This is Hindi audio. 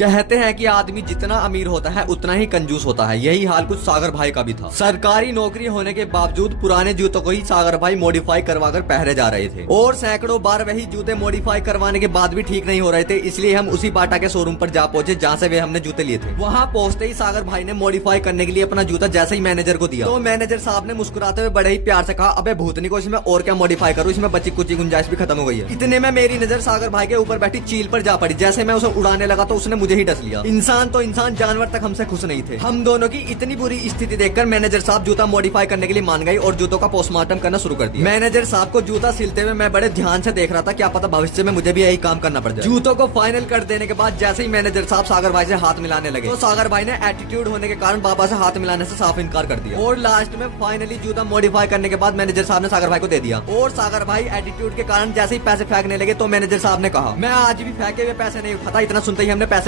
कहते हैं कि आदमी जितना अमीर होता है उतना ही कंजूस होता है। यही हाल कुछ सागर भाई का भी था। सरकारी नौकरी होने के बावजूद पुराने जूतों को ही सागर भाई मॉडिफाई करवा कर पहने जा रहे थे और सैकड़ों बार वही जूते मॉडिफाई करवाने के बाद भी ठीक नहीं हो रहे थे। इसलिए हम उसी बाटा के शोरूम पर जा पहुंचे जहाँ से वे हमने जूते लिए थे। वहाँ पहुंचते ही सागर भाई ने मॉडिफाई करने के लिए अपना जूता जैसे ही मैनेजर को दिया तो मैनेजर साहब ने मुस्कुराते हुए बड़े ही प्यार से कहा, अबे भूतनी को इसमें और क्या मॉडिफाई करूँ, इसमें बची कुछ गुंजाइश भी खत्म हो गई है। इतने में मेरी नजर सागर भाई के ऊपर बैठी चील पर जा पड़ी। जैसे मैं उसे उड़ाने लगा तो उसने मुझे ही डस लिया। इंसान तो इंसान, जानवर तक हमसे खुश नहीं थे। हम दोनों की इतनी बुरी स्थिति देखकर मैनेजर साहब जूता मॉडिफाई करने के लिए मान गई और जूतों का पोस्टमार्टम करना शुरू कर दिया। मैनेजर साहब को जूता सिलते हुए मैं बड़े ध्यान से देख रहा था, क्या पता भविष्य में मुझे भी यही काम करना पड़ जाए। जूतों को फाइनल कर देने के बाद जैसे ही मैनेजर साहब सागर भाई से हाथ मिलाने लगे तो सागर भाई ने एटीट्यूड होने के कारण बाबा से हाथ मिलाने से साफ इनकार कर दिया और लास्ट में फाइनली जूता मॉडिफाई करने के बाद मैनेजर साहब ने सागर भाई को दे दिया। और सागर भाई एटीट्यूड के कारण जैसे ही पैसे फेंकने लगे तो मैनेजर साहब ने कहा, मैं आज भी फेंके हुए पैसे नहीं उठाता। इतना सुनते ही हमने पैसे